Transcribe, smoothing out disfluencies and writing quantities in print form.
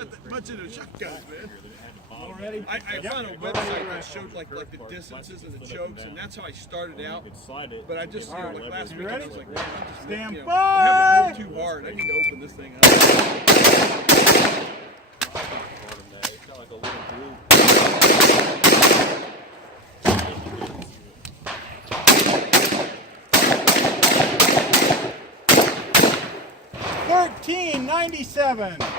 not that much into shotguns, man. Already? I found a website that showed like the distances and the chokes, and that's how I started out. But I just, like last week, I was like, man, I'm just, Stand I'm by! having to hold too hard. I need to open this thing up. 1397.